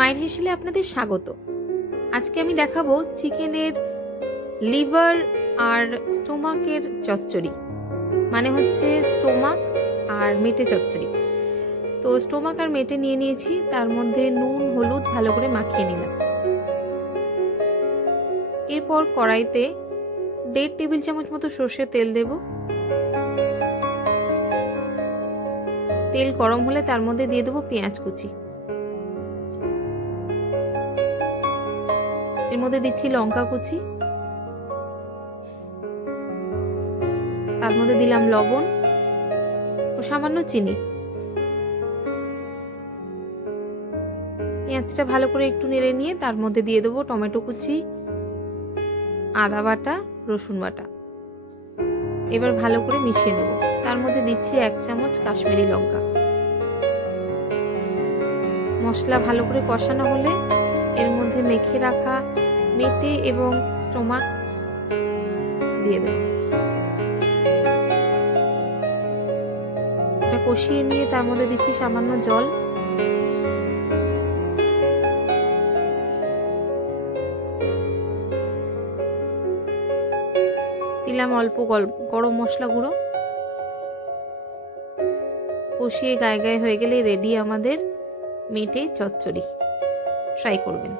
মায়ের হেসেলে আপনাদের স্বাগত। আজকে আমি দেখাবো চিকেনের লিভার আর স্টোমাকের চচ্চড়ি, মানে হচ্ছে স্টোমাক আর মেটে চচ্চড়ি। তো স্টোমাক আর মেটে নিয়ে নিয়েছি, তার মধ্যে নুন হলুদ ভালো করে মাখিয়ে নিলাম। এরপর কড়াইতে 1.5 টেবিল চামচ মতো সর্ষের তেল দেব। তেল গরম হলে তার মধ্যে দিয়ে দেবো পেঁয়াজ কুচি। এর মধ্যে দিচ্ছি লঙ্কা কুচি, তার মধ্যে দিলাম লবণ ও সামান্য চিনি। পেঁয়াজটা ভালো করে একটু নেড়ে নিয়ে তার মধ্যে দিয়ে দেবো টমেটো কুচি, আদা বাটা, রসুন বাটা। এবার ভালো করে মিশিয়ে নেব। তার মধ্যে দিচ্ছি 1 চামচ কাশ্মীরি লঙ্কা। মশলা ভালো করে কষানো হলে এর মধ্যে মেখে রাখা মেটে এবং স্টোমাক দিয়ে দেব। এটা কষিয়ে নিয়ে তার মধ্যে দিচ্ছি সামান্য জল। দিলাম অল্প গরম মশলা গুঁড়ো। কষিয়ে গায়ে গায়ে হয়ে গেলে রেডি আমাদের মেটে চচ্চড়ি। ট্রাই করবেন।